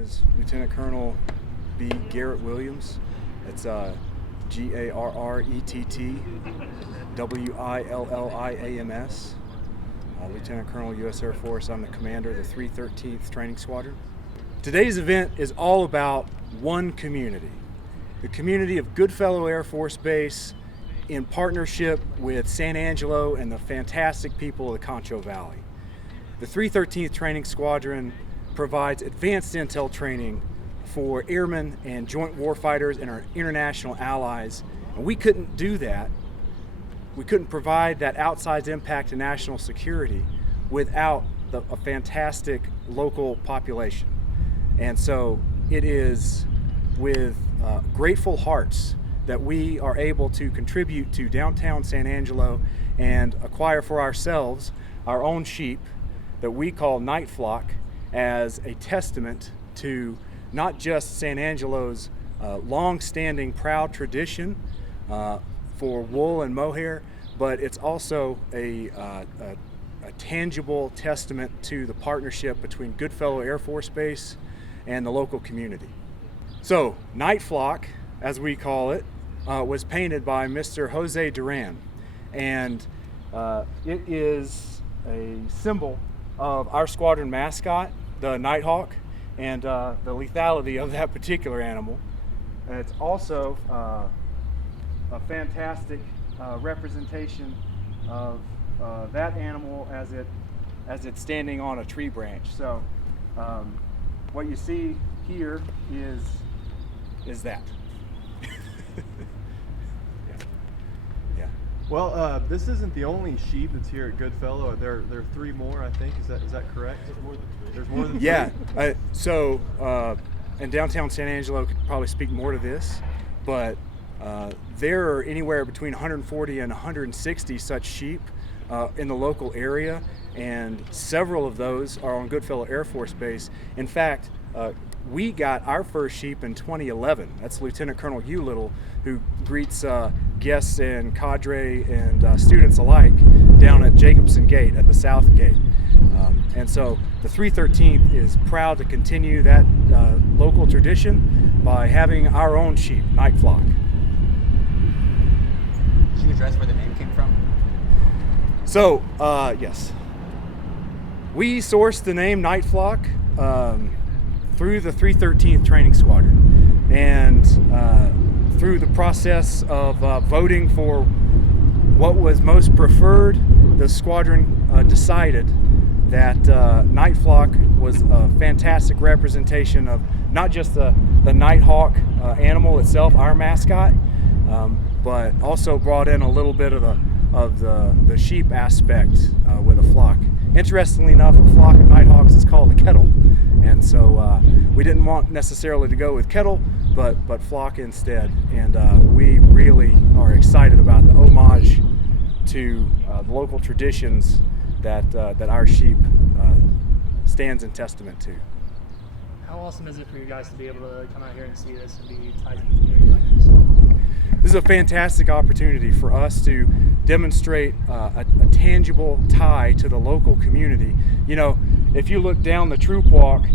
is Lieutenant Colonel B. Garrett Williams. It's G-A-R-R-E-T-T-W-I-L-L-I-A-M-S. Lieutenant Colonel, U.S. Air Force. I'm the commander of the 313th Training Squadron. Today's event is all about one community, the community of Goodfellow Air Force Base in partnership with San Angelo and the fantastic people of the Concho Valley. The 313th Training Squadron provides advanced intel training for airmen and joint warfighters and our international allies. And we couldn't do that. We couldn't provide that outsized impact to national security without a fantastic local population. And so it is with grateful hearts that we are able to contribute to downtown San Angelo and acquire for ourselves our own sheep that we call Night Flock, as a testament to not just San Angelo's long-standing proud tradition for wool and mohair, but it's also a tangible testament to the partnership between Goodfellow Air Force Base and the local community. So, Night Flock, as we call it, was painted by Mr. Jose Duran, and it is a symbol of our squadron mascot, the Nighthawk, and the lethality of that particular animal. And it's also a fantastic representation of that animal as it's standing on a tree branch. So what you see here is that. Well, this isn't the only sheep that's here at Goodfellow. There are three more, I think. Is that correct? There's more than three. Yeah. So in downtown San Angelo, could probably speak more to this, but there are anywhere between 140 and 160 such sheep in the local area, and several of those are on Goodfellow Air Force Base. In fact, we got our first sheep in 2011. That's Lieutenant Colonel Hugh Little, who greets guests and cadre and students alike down at Jacobson Gate at the South Gate. And so the 313th is proud to continue that local tradition by having our own sheep, Night Flock. Did you address where the name came from? So, yes. We sourced the name Night Flock through the 313th Training Squadron, and through the process of voting for what was most preferred, the squadron decided that Night Flock was a fantastic representation of not just the Nighthawk animal itself, our mascot, but also brought in a little bit of the sheep aspect with a flock. Interestingly enough, a flock of Nighthawks is called a kettle, and so we didn't want necessarily to go with kettle, but flock instead. And we really are excited about the homage to the local traditions that our sheep stands in testament to. How awesome is it for you guys to be able to come out here and see this and be tied to the community like this? This is a fantastic opportunity for us to demonstrate a tangible tie to the local community. You know, if you look down the troop walk,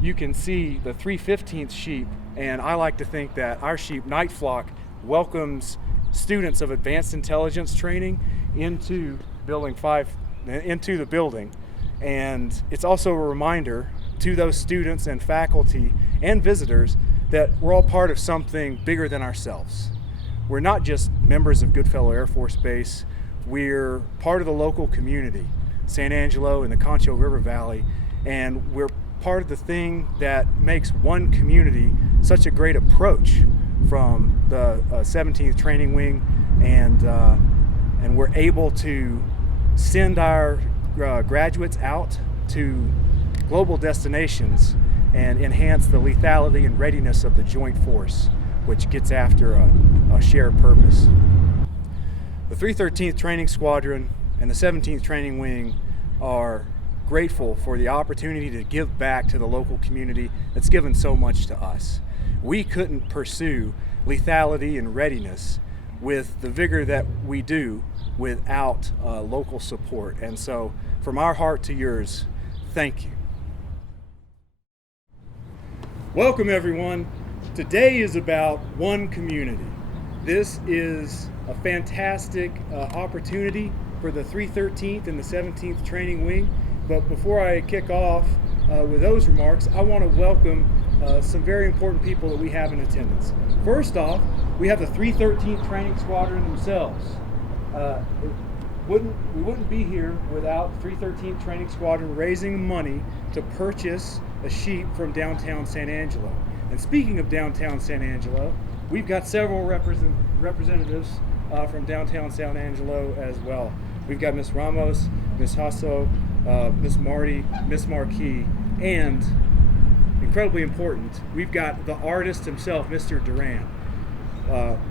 you can see the 315th sheep, and I like to think that our sheep, Night Flock, welcomes students of advanced intelligence training into Building 5, into the building. And it's also a reminder to those students and faculty and visitors that we're all part of something bigger than ourselves. We're not just members of Goodfellow Air Force Base, we're part of the local community, San Angelo and the Concho River Valley, and we're part of the thing that makes one community such a great approach from the 17th Training Wing, and we're able to send our graduates out to global destinations and enhance the lethality and readiness of the joint force, which gets after a shared purpose. The 313th Training Squadron and the 17th Training Wing are grateful for the opportunity to give back to the local community that's given so much to us. We couldn't pursue lethality and readiness with the vigor that we do without local support. And so from our heart to yours, thank you. Welcome everyone. Today is about one community. This is a fantastic opportunity for the 313th and the 17th Training Wing. But before I kick off with those remarks, I want to welcome some very important people that we have in attendance. First off, we have the 313th Training Squadron themselves. We wouldn't be here without 313th Training Squadron raising money to purchase a sheep from downtown San Angelo. And speaking of downtown San Angelo, we've got several representatives from downtown San Angelo as well. We've got Miss Ramos, Miss Hasso, Miss Marty, Miss Marquis, and incredibly important, we've got the artist himself, Mr. Duran,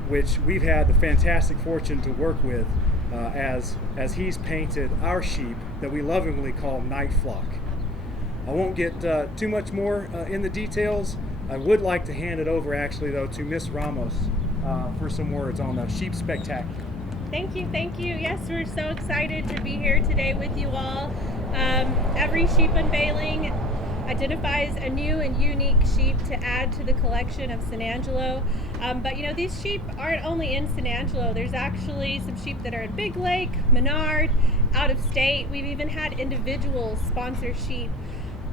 which we've had the fantastic fortune to work with as he's painted our sheep that we lovingly call Night Flock. I won't get too much more in the details. I would like to hand it over actually though to Miss Ramos for some words on the Sheep Spectacular. Thank you. Yes, we're so excited to be here today with you all. Every sheep unveiling identifies a new and unique sheep to add to the collection of San Angelo. But you know, these sheep aren't only in San Angelo. There's actually some sheep that are in Big Lake, Menard, out of state. We've even had individuals sponsor sheep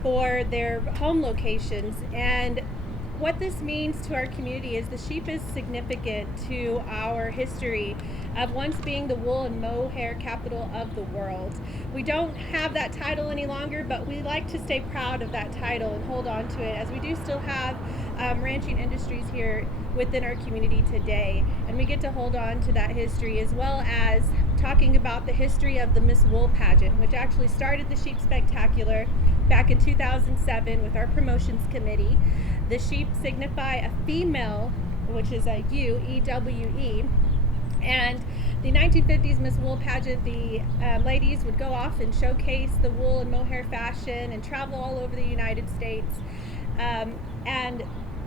for their home locations. And what this means to our community is the sheep is significant to our history of once being the wool and mohair capital of the world. We don't have that title any longer, but we like to stay proud of that title and hold on to it, as we do still have ranching industries here within our community today. And we get to hold on to that history, as well as talking about the history of the Miss Wool pageant, which actually started the Sheep Spectacular back in 2007 with our promotions committee. The sheep signify a female, which is a U, E-W-E. And the 1950s Miss Wool pageant, the ladies would go off and showcase the wool and mohair fashion and travel all over the United States. And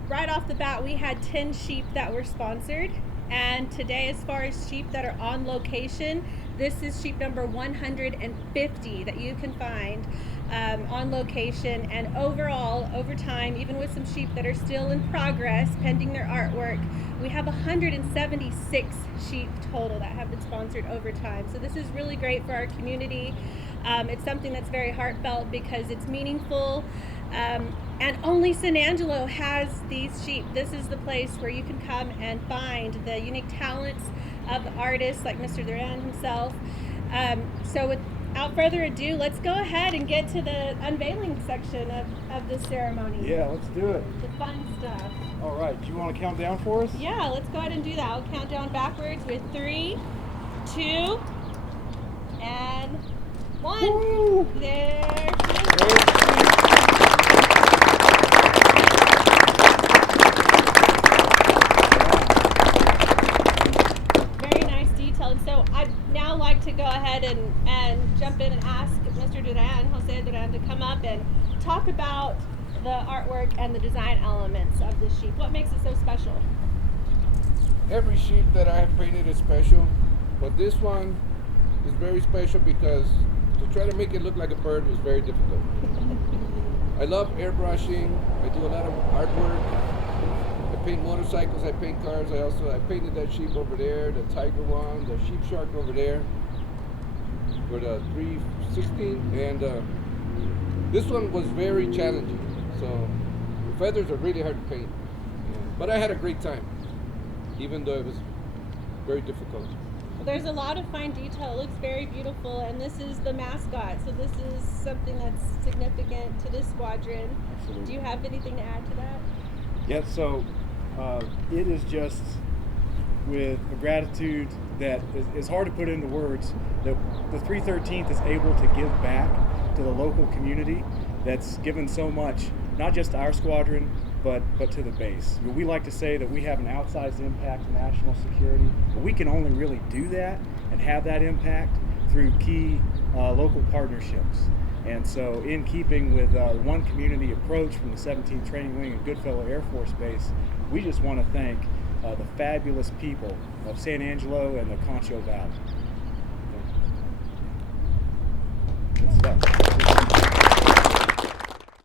right off the bat, we had 10 sheep that were sponsored. And today, as far as sheep that are on location, this is sheep number 150 that you can find on location. And overall, over time, even with some sheep that are still in progress, pending their artwork, we have 176 sheep total that have been sponsored over time. So this is really great for our community. It's something that's very heartfelt because it's meaningful. And only San Angelo has these sheep. This is the place where you can come and find the unique talents of the artists like Mr. Duran himself. So without further ado, let's go ahead and get to the unveiling section of this ceremony. Yeah, let's do it. The fun stuff. All right, do you want to count down for us? Yeah, let's go ahead and do that. I'll count down backwards with 3, 2, and 1. Woo! There. Very nice detail. And so I'd now like to go ahead and jump in and ask Mr. Duran, Jose Duran, to come up and talk about the artwork and the design elements of the sheep. What makes it so special? Every sheep that I have painted is special, but this one is very special because to try to make it look like a bird was very difficult. I love airbrushing. I do a lot of artwork. I paint motorcycles, I paint cars. I painted that sheep over there, the tiger one, the sheep shark over there for the 316, and this one was very challenging. So the feathers are really hard to paint, but I had a great time, even though it was very difficult. Well, there's a lot of fine detail. It looks very beautiful, and this is the mascot, so this is something that's significant to this squadron. Absolutely. Do you have anything to add to that? Yeah, so it is just with a gratitude that is hard to put into words, that the 313th is able to give back to the local community that's given so much, not just to our squadron, but to the base. We like to say that we have an outsized impact to national security, but we can only really do that and have that impact through key local partnerships. And so in keeping with one community approach from the 17th Training Wing and Goodfellow Air Force Base, we just want to thank the fabulous people of San Angelo and the Concho Valley.